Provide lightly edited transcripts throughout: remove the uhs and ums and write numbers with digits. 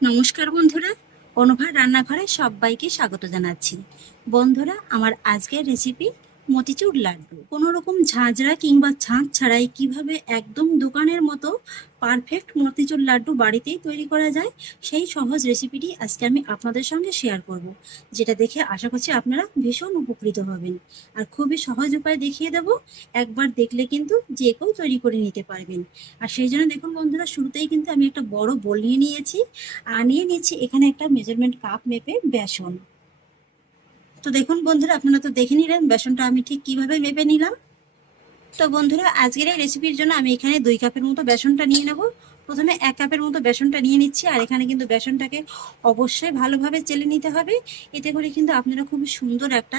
নমস্কার বন্ধুরা, অনুভার রান্নাঘরে সবাইকে স্বাগত জানাচ্ছি। বন্ধুরা, আমার আজকের রেসিপি মতিচুর লাড্ডু। কোনো রকম ঝাঁঝরা কিংবা ছাঁচ ছাড়াই কিভাবে একদম দোকানের মতো পারফেক্ট মতিচুর লাড্ডু বাড়িতেই তৈরি করা যায়, সেই সহজ রেসিপিটি আজকে আমি আপনাদের সঙ্গে শেয়ার করব, যেটা দেখে আশা করছি আপনারা ভীষণ উপকৃত হবেন। আর খুবই সহজ উপায় দেখিয়ে দেব, একবার দেখলে কিন্তু যে কেউ তৈরি করে নিতে পারবেন। আর সেই জন্য দেখুন বন্ধুরা, শুরুতেই কিন্তু আমি একটা বড় বোল নিয়ে নিয়েছি, আর নিয়ে নিচ্ছি এখানে একটা মেজারমেন্ট কাপ মেপে বেসন। তো দেখুন বন্ধুরা, আপনারা তো দেখে নিলেন বেসনটা আমি ঠিক কিভাবে মেপে নিলাম। তো বন্ধুরা, আজকের এই রেসিপির জন্য আমি এখানে 2 কাপের মতো বেসনটা নিয়ে নেব। প্রথমে 1 কাপের মতো বেসনটা নিয়ে নিচ্ছি, আর এখানে কিন্তু বেসনটাকে অবশ্যই ভালোভাবে চেলে নিতে হবে। এতে করে কিন্তু আপনারা খুব সুন্দর একটা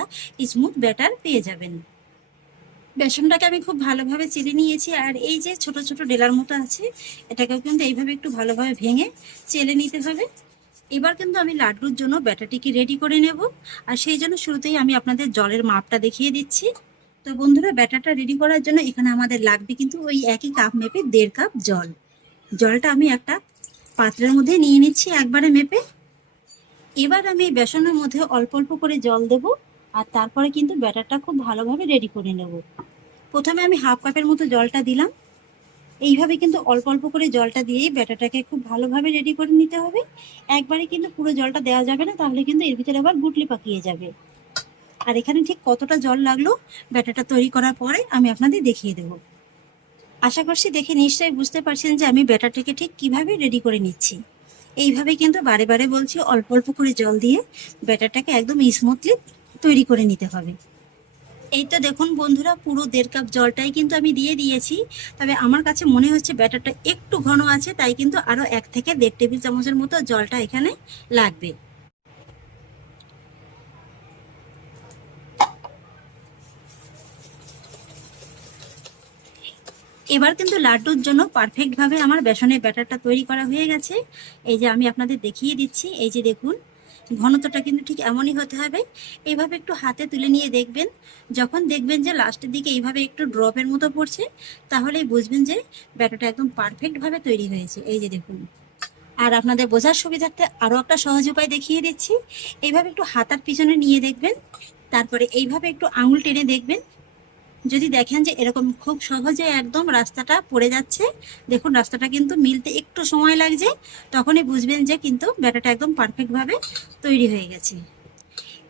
স্মুথ ব্যাটার পেয়ে যাবেন। বেসনটাকে আমি খুব ভালোভাবে চেলে নিয়েছি, আর এই যে ছোট ছোট ডেলার মতো আছে, এটাকেও কিন্তু এইভাবে একটু ভালোভাবে ভেঙে চেলে নিতে হবে। এবার কিন্তু আমি লাড্ডুর জন্য ব্যাটারটিকে রেডি করে নেব, আর সেই জন্য শুরুতেই আমি আপনাদের জলের মাপটা দেখিয়ে দিচ্ছি। তো বন্ধুরা, ব্যাটারটা রেডি করার জন্য এখানে আমাদের লাগবে কিন্তু ওই একই কাপ মেপে 1.5 কাপ জল। জলটা আমি একটা পাত্রের মধ্যে নিয়ে নিচ্ছি একবারে মেপে। এবার আমি এই বেসনের মধ্যে অল্প অল্প করে জল দেব, আর তারপরে কিন্তু ব্যাটারটা খুব ভালোভাবে রেডি করে নেব। প্রথমে আমি 1/2 কাপের মতো জলটা দিলাম। এইভাবে কিন্তু অল্প অল্প করে জলটা দিয়েই ব্যাটারটাকে খুব ভালোভাবে রেডি করে নিতে হবে। একবারে কিন্তু পুরো জলটা দেওয়া যাবে না, তাহলে কিন্তু এর ভিতরে আবার গুটলি পাকিয়ে যাবে। আর এখানে ঠিক কতটা জল লাগলো ব্যাটারটা তৈরি করার পরে আমি আপনাদের দেখিয়ে দেব। আশা করছি দেখে নিশ্চয়ই বুঝতে পারছেন যে আমি ব্যাটারটাকে ঠিক কিভাবে রেডি করে নিচ্ছি। এইভাবে কিন্তু বারে বারে বলছি, অল্প অল্প করে জল দিয়ে ব্যাটারটাকে একদম স্মুথলি তৈরি করে নিতে হবে। এই তো দেখুন বন্ধুরা, পুরো 1.5 কাপ জলটাই কিন্তু আমি দিয়ে দিয়েছি। তবে আমার কাছে মনে হচ্ছে ব্যাটারটা একটু ঘন আছে, তাই কিন্তু আরও 1 থেকে 1.5 টেবিল চামচের মতো জলটা এখানে লাগবে। এবার কিন্তু লাড্ডুর জন্য পারফেক্টভাবে আমার বেসনের ব্যাটারটা তৈরি করা হয়ে গেছে। এই যে আমি আপনাদের দেখিয়ে দিচ্ছি, এই যে দেখুন, ঘনত্বটা কিন্তু ঠিক এমনই হতে হবে। এইভাবে একটু হাতে তুলে নিয়ে দেখবেন, যখন দেখবেন যে লাস্টের দিকে এইভাবে একটু ড্রপের মতো পড়ছে, তাহলেই বুঝবেন যে ব্যাটারটা একদম পারফেক্টভাবে তৈরি হয়েছে। এই যে দেখুন। আর আপনাদের বোঝার সুবিধার্থে আরও একটা সহজ উপায় দেখিয়ে দিচ্ছি। এইভাবে একটু হাতার পিছনে নিয়ে দেখবেন, তারপরে এইভাবে একটু আঙুল টেনে দেখবেন। যদি দেখেন যে এরকম খুব সহজে একদম রাস্তাটা পড়ে যাচ্ছে, দেখুন রাস্তাটা কিন্তু মিলতে একটু সময় লাগছে, তখনই বুঝবেন যে কিন্তু ব্যাটারটা একদম পারফেক্টভাবে তৈরি হয়ে গেছে।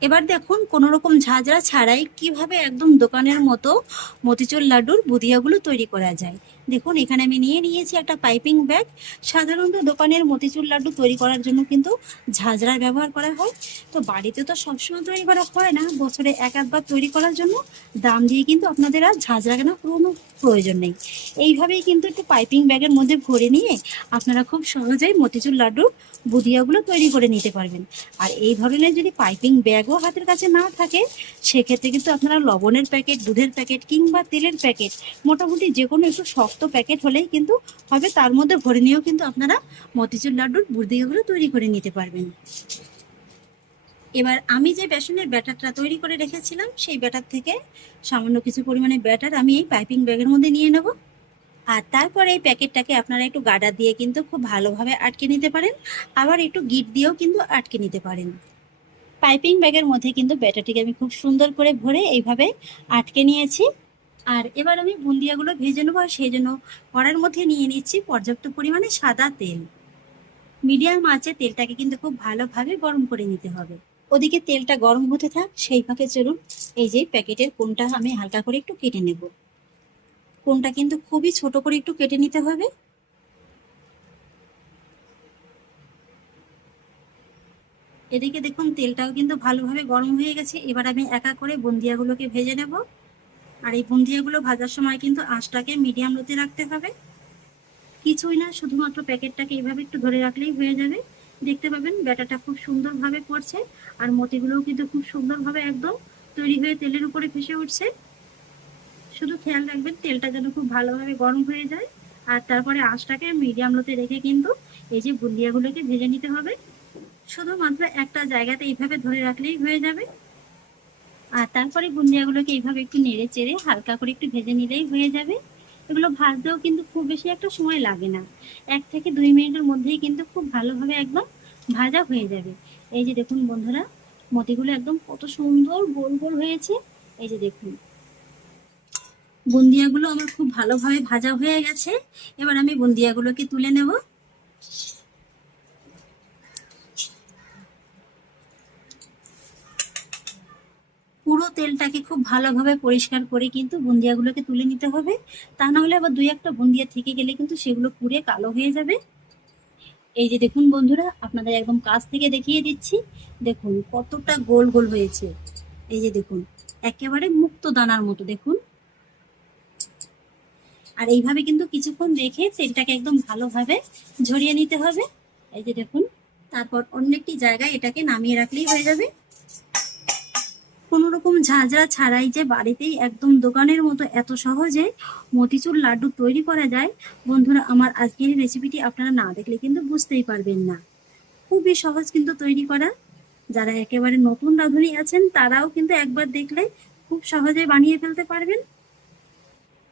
এবার দেখুন, কোনো রকম ঝাঁঝরা ছাড়াই কিভাবে একদম দোকানের মতো মতিচুর লাড্ডুর বুদিয়াগুলো তৈরি করা যায়। দেখুন, এখানে আমি নিয়ে নিয়েছি একটা পাইপিং ব্যাগ। সাধারণত দোকানের মতিচুর লাড্ডু তৈরি করার জন্য কিন্তু ঝাঁঝরার ব্যবহার করা হয়। তো বাড়িতে তো সবসময় তৈরি করা হয় না, বছরে এক আধবার তৈরি করার জন্য দাম দিয়ে কিন্তু আপনাদের আর ঝাঁঝরা কেনা কোনো প্রয়োজন নেই। এইভাবেই কিন্তু একটু পাইপিং ব্যাগের মধ্যে ভরে নিয়ে আপনারা খুব সহজেই মতিচুর লাড্ডুর বুদিয়াগুলো তৈরি করে নিতে পারবেন। আর এই ধরনের যদি পাইপিং ব্যাগও হাতের কাছে না থাকে, সেক্ষেত্রে কিন্তু আপনারা লবণের প্যাকেট, দুধের প্যাকেট কিংবা তেলের প্যাকেট, মোটামুটি যে কোনো একটু শক্ত প্যাকেট হলেই কিন্তু হবে, তার মধ্যে ভরে নিয়েও কিন্তু আপনারা মতিচুর লাড্ডুর বুদিয়াগুলো তৈরি করে নিতে পারবেন। এবার আমি যে বেসনের ব্যাটারটা তৈরি করে রেখেছিলাম, সেই ব্যাটার থেকে সামান্য কিছু পরিমাণে ব্যাটার আমি এই পাইপিং ব্যাগের মধ্যে নিয়ে নেব। আর তারপরে এই প্যাকেটটাকে আপনারা একটু গার্ডার দিয়ে কিন্তু খুব ভালোভাবে আটকে নিতে পারেন, আবার একটু গিট দিয়েও কিন্তু আটকে নিতে পারেন। পাইপিং ব্যাগের মধ্যে কিন্তু ব্যাটারটিকে আমি খুব সুন্দর করে ভরে এইভাবে আটকে নিয়েছি। আর এবার আমি বুন্দিয়াগুলো ভেজে নেবো, আর সেই জন্য কড়ার মধ্যে নিয়ে নিচ্ছি পর্যাপ্ত পরিমাণে সাদা তেল। মিডিয়াম আঁচে তেলটাকে কিন্তু খুব ভালোভাবে গরম করে নিতে হবে। ওদিকে তেলটা গরম হতে থাক, সেই ফাঁকে চলুন এই যে প্যাকেটের কোণটা আমি হালকা করে একটু কেটে নেব। কোণটা কিন্তু খুবই ছোট করে একটু কেটে নিতে হবে। এদিকে দেখুন, তেলটাও কিন্তু ভালোভাবে গরম হয়ে গেছে। এবার আমি একা করে বুন্দিয়াগুলোকে ভেজে নেব। আর এই বুন্দিয়াগুলো ভাজার সময় কিন্তু আঁচটাকে মিডিয়াম লোতে রাখতে হবে। কিছুই না, শুধুমাত্র প্যাকেটটাকে এইভাবে একটু ধরে রাখলেই হয়ে যাবে। দেখতে পাবেন ব্যাটারটা খুব সুন্দরভাবে পড়ছে, আর মতিগুলোও কিন্তু খুব সুন্দরভাবে একদম তৈরি হয়ে তেলের উপরে ভেসে উঠছে। শুধু খেয়াল রাখবেন তেলটা যেন খুব ভালোভাবে গরম হয়ে যায়, আর তারপরে আঁচটাকে মিডিয়াম লোতে রেখে কিন্তু এই যে বুন্দিয়াগুলোকে ভেজে নিতে হবে। শুধুমাত্র একটা জায়গাতে এইভাবে ধরে রাখলেই হয়ে যাবে। আর তারপরে বুন্দিয়াগুলোকে এইভাবে একটু নেড়ে চেড়ে হালকা করে একটু ভেজে নিলেই হয়ে যাবে। এগুলো ভাজতেও কিন্তু খুব বেশি একটা সময় লাগে না, 1 থেকে 2 মিনিটের মধ্যেই কিন্তু খুব ভালোভাবে একদম ভাজা হয়ে যাবে। এই যে দেখুন বন্ধুরা, মতিগুলো একদম কত সুন্দর গোল গোল হয়েছে। এই যে দেখুন, বুন্দিয়াগুলো আমার খুব ভালোভাবে ভাজা হয়ে গেছে। এবার আমি বুন্দিয়াগুলোকে তুলে নেব। পুরো তেলটাকে খুব ভালোভাবে পরিষ্কার করে কিন্তু বুন্দিয়াগুলোকে তুলে নিতে হবে, তা না হলে আবার দুই একটা বুন্দিয়া থেকে গেলে কিন্তু সেগুলো পুড়ে কালো হয়ে যাবে। এই যে দেখুন বন্ধুরা, আপনাদের একদম কাছ থেকে দেখিয়ে দিচ্ছি। দেখুন কতটা গোল গোল হয়েছে। এই যে দেখুন, একেবারে মুক্তো দানার মতো দেখুন। আর এইভাবে কিন্তু কিছুক্ষণ রেখে তেলটাকে একদম ভালোভাবে ঝরিয়ে নিতে হবে। এই যে দেখুন, তারপর অন্য একটি জায়গায় এটাকে নামিয়ে রাখলেই হয়ে যাবে। কোনো রকম ঝাঁঝরা ছাড়াই যে বাড়িতেই একদম দোকানের মতো এত সহজে মতিচুর লাড্ডু তৈরি করা যায়, বন্ধুরা আমার আজকের এই রেসিপিটি আপনারা না দেখলে কিন্তু বুঝতেই পারবেন না। খুবই সহজ কিন্তু তৈরি করা। যারা একেবারে নতুন রাঁধুনি আছেন তারাও কিন্তু একবার দেখলে খুব সহজে বানিয়ে ফেলতে পারবেন।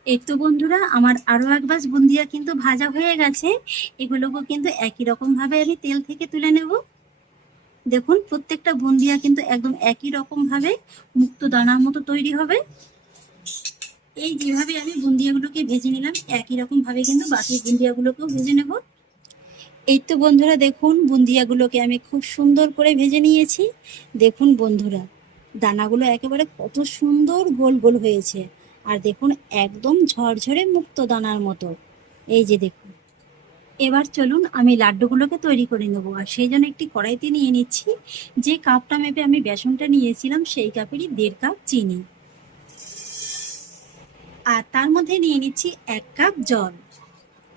এই তো বন্ধুরা, আমার আরো এক বাস বুন্দিয়া কিন্তু ভাজা হয়ে গেছে। এগুলোকে কিন্তু একই রকম ভাবে আমি তেল থেকে তুলে নেব। দেখুন প্রত্যেকটা বুন্দিয়া কিন্তু একদম একই রকম ভাবে মুক্তো দানার মতো তৈরি হবে। এই যেভাবে আমি বুন্দিয়াগুলোকে ভেজে নিলাম, একই রকম ভাবে কিন্তু বাকি বুন্দিয়াগুলোকেও ভেজে নেব। এই তো বন্ধুরা দেখুন, বুন্দিয়াগুলোকে আমি খুব সুন্দর করে ভেজে নিয়েছি। দেখুন বন্ধুরা, দানাগুলো একেবারে কত সুন্দর গোল গোল হয়েছে। আর দেখুন একদম ঝরঝরে মুক্তো দানার মতো। এই যে দেখুন, এবার চলুন আমি লাড্ডুগুলোকে তৈরি করে নেব। আর সেই জন্য একটি কড়াইতে নিয়ে নিচ্ছি, যে কাপটা মেপে আমি বেসনটা নিয়েছিলাম সেই কাপেরই 1.5 কাপ চিনি। আর তার মধ্যে নিয়ে নিচ্ছি 1 কাপ জল।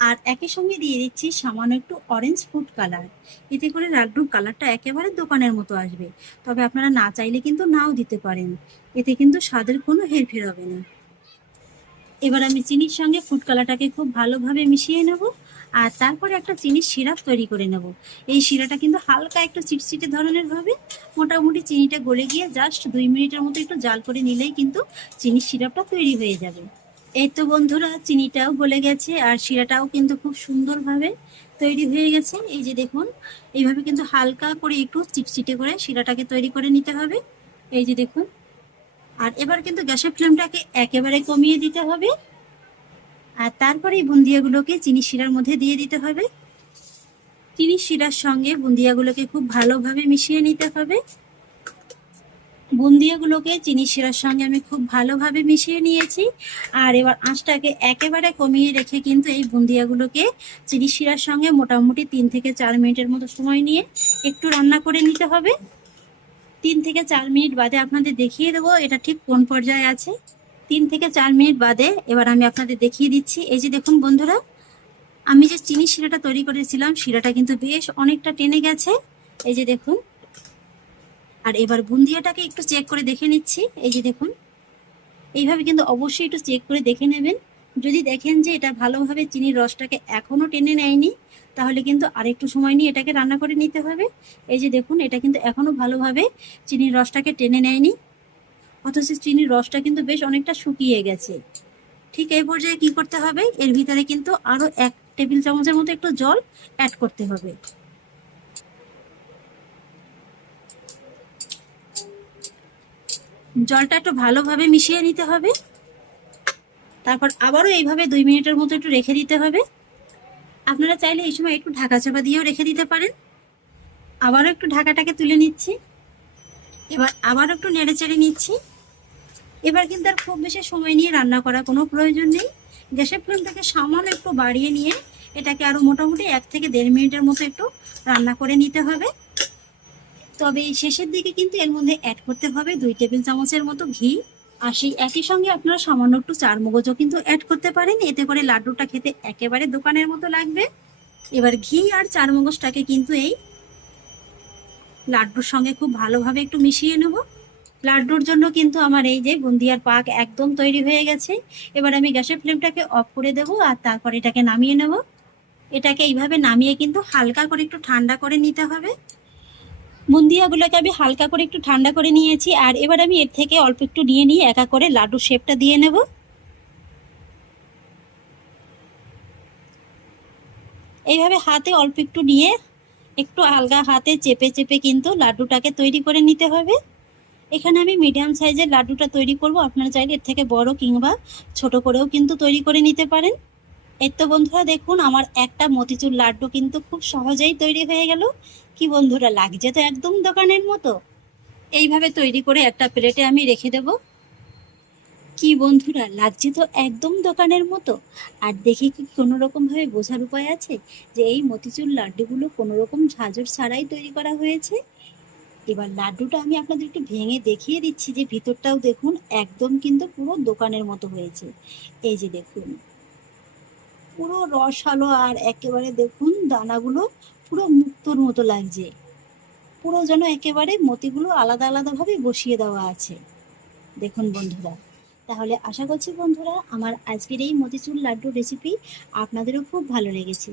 আর একই সঙ্গে দিয়ে দিচ্ছি সামান্য একটু অরেঞ্জ ফুড কালার। এতে করে লাড্ডুর কালারটা একেবারে দোকানের মতো আসবে। তবে আপনারা না চাইলে কিন্তু নাও দিতে পারেন, এতে কিন্তু স্বাদের কোনো হেরফের হবে না। এবার আমি চিনির সঙ্গে ফুড কালারটাকে খুব ভালোভাবে মিশিয়ে নেব। আর তারপরে একটা চিনির সিরাপ তৈরি করে নেব। এই সিরাটা কিন্তু হালকা একটু চিটচিটে ধরনের হবে। মোটামুটি চিনিটা গলে গিয়ে জাস্ট 2 মিনিটের মতো একটু জাল করে নিলেই কিন্তু চিনির সিরাপটা তৈরি হয়ে যাবে। এই তো বন্ধুরা, চিনিটাও গলে গেছে আর শিরাটাও কিন্তু খুব সুন্দরভাবে তৈরি হয়ে গেছে। এই যে দেখুন, এইভাবে কিন্তু হালকা করে একটু চিটচিটে করে শিরাটাকে তৈরি করে নিতে হবে। এই যে দেখুন, আর এবার কিন্তু গ্যাসের ফ্লেমটাকে একেবারে কমিয়ে দিতে হবে। আর তারপরে এই বুন্দিয়াগুলোকে চিনি শিরার মধ্যে দিয়ে দিতে হবে। চিনি শিরার সঙ্গে বুন্দিয়াগুলোকে খুব ভালোভাবে মিশিয়ে নিতে হবে। বুন্দিয়াগুলোকে চিনি শিরার সঙ্গে আমি খুব ভালোভাবে মিশিয়ে নিয়েছি। আর এবার আঁচটাকে একেবারে কমিয়ে রেখে কিন্তু এই বুন্দিয়াগুলোকে চিনি শিরার সঙ্গে মোটামুটি 3 থেকে 4 মিনিটের মতো সময় নিয়ে একটু রান্না করে নিতে হবে। 3 থেকে 4 মিনিট বাদে আপনাদের দেখিয়ে দেবো এটা ঠিক কোন পর্যায়ে আছে। 3 থেকে 4 মিনিট বাদে এবার আমি আপনাদের দেখিয়ে দিচ্ছি। এই যে দেখুন বন্ধুরা, আমি যে চিনি শিরাটা তৈরি করেছিলাম শিরাটা কিন্তু বেশ অনেকটা টেনে গেছে। এই যে দেখুন, আর এবার বুন্দিয়াটাকে একটু চেক করে দেখে নিচ্ছি। এই যে দেখুন, এইভাবে কিন্তু অবশ্যই একটু চেক করে দেখে নেবেন। যদি দেখেন যে এটা ভালোভাবে চিনির রসটাকে এখনো টেনে নেয়নি, তাহলে কিন্তু আরেকটু সময় নিয়ে এটাকে রান্না করে নিতে হবে। এই যে দেখুন, এটা কিন্তু এখনো ভালোভাবে চিনির রসটাকে টেনে নেয়নি, অথচ চিনির রসটা কিন্তু বেশ অনেকটা শুকিয়ে গেছে। ঠিক এই পর্যায়ে কি করতে হবে, এর ভিতরে কিন্তু আরো 1 টেবিল চামচের মতো একটু জল অ্যাড করতে হবে। জলটা একটু ভালোভাবে মিশিয়ে নিতে হবে। তারপর আবারও এইভাবে 2 মিনিটের মতো একটু রেখে দিতে হবে। আপনারা চাইলে এই সময় একটু ঢাকা চাপা দিয়েও রেখে দিতে পারেন। আবারও একটু ঢাকাটাকে তুলে নিচ্ছি। এবার আবারও একটু নেড়ে চেড়ে নিচ্ছি। এবার কিন্তু আর খুব বেশি সময় নিয়ে রান্না করার কোনো প্রয়োজন নেই। গ্যাসের ফ্লেমটাকে সামান্য একটু বাড়িয়ে নিয়ে এটাকে আরো মোটামুটি 1 থেকে 1.5 মিনিটের মতো একটু রান্না করে নিতে হবে। তবে এই শেষের দিকে কিন্তু এর মধ্যে অ্যাড করতে হবে 2 টেবিল চামচের মতো ঘি। আর সেই একই সঙ্গে আপনারা সামান্য একটু চারমগজও কিন্তু অ্যাড করতে পারেন, এতে করে লাড্ডুটা খেতে একেবারে দোকানের মতো লাগবে। এবার ঘি আর চারমগজটাকে কিন্তু এই লাড্ডুর সঙ্গে খুব ভালোভাবে একটু মিশিয়ে নেব। লাড্ডুর জন্য কিন্তু আমার এই যে বুন্দিয়ার পাক একদম তৈরি হয়ে গেছে। এবার আমি গ্যাসের ফ্লেমটাকে অফ করে দেব আর তারপর এটাকে নামিয়ে নেব। এটাকে এইভাবে নামিয়ে কিন্তু হালকা করে একটু ঠান্ডা করে নিতে হবে। বুন্দিয়াগুলোকে আমি হালকা করে একটু ঠান্ডা করে নিয়েছি। আর এবার আমি এর থেকে অল্প একটু নিয়ে নিয়ে একা করে লাড্ডুর শেপটা দিয়ে নেব। এইভাবে হাতে অল্প একটু নিয়ে একটু আলগা হাতে চেপে চেপে কিন্তু লাড্ডুটাকে তৈরি করে নিতে হবে। এখানে আমি মিডিয়াম সাইজের লাড্ডুটা তৈরি করব, আপনারা চাইলে এর থেকে বড় কিংবা ছোট করেও কিন্তু তৈরি করে নিতে পারেন। এই তো বন্ধুরা দেখুন, আমার একটা মতিচুর লাড্ডু কিন্তু খুব সহজেই তৈরি হয়ে গেল। কি বন্ধুরা, লাগছে তো একদম দোকানের মতো। এইভাবে তৈরি করে একটা প্লেটে আমি রেখে দেব। কি বন্ধুরা, লাগছে তো একদম দোকানের মতো। আর দেখে কি কোনো রকম ভাবে বোঝার উপায় আছে যে এই মতিচুর লাড্ডুগুলো কোনো রকম ঝাঁঝর ছাড়াই তৈরি করা হয়েছে? এবার লাড্ডুটা আমি আপনাদের একটু ভেঙে দেখিয়ে দিচ্ছি যে ভিতরটাও দেখুন একদম কিন্তু পুরো দোকানের মতো হয়েছে। এই যে দেখুন, পুরো রসালো, আর একেবারে দেখুন দানাগুলো পুরো মুক্তোর মতো লাগছে। পুরো যেন একেবারে মতিগুলো আলাদা আলাদাভাবে বসিয়ে দেওয়া আছে। দেখুন বন্ধুরা, তাহলে আশা করছি বন্ধুরা আমার আজকের এই মতিচুর লাড্ডু রেসিপি আপনাদেরও খুব ভালো লেগেছে।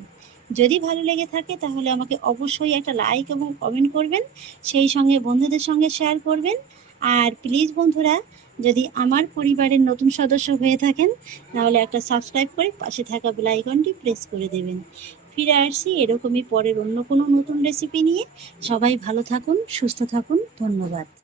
যদি ভালো লেগে থাকে তাহলে আমাকে অবশ্যই একটা লাইক এবং কমেন্ট করবেন, সেই সঙ্গে বন্ধুদের সঙ্গে শেয়ার করবেন। আর প্লিজ বন্ধুরা, যদি আমার পরিবারের নতুন সদস্য হয়ে থাকেন তাহলে একটা সাবস্ক্রাইব করে পাশে থাকা বেল আইকনটি প্রেস করে দেবেন। ফিরে আসছি এরকমই পরের অন্য কোনো নতুন রেসিপি নিয়ে। সবাই ভালো থাকুন, সুস্থ থাকুন, ধন্যবাদ।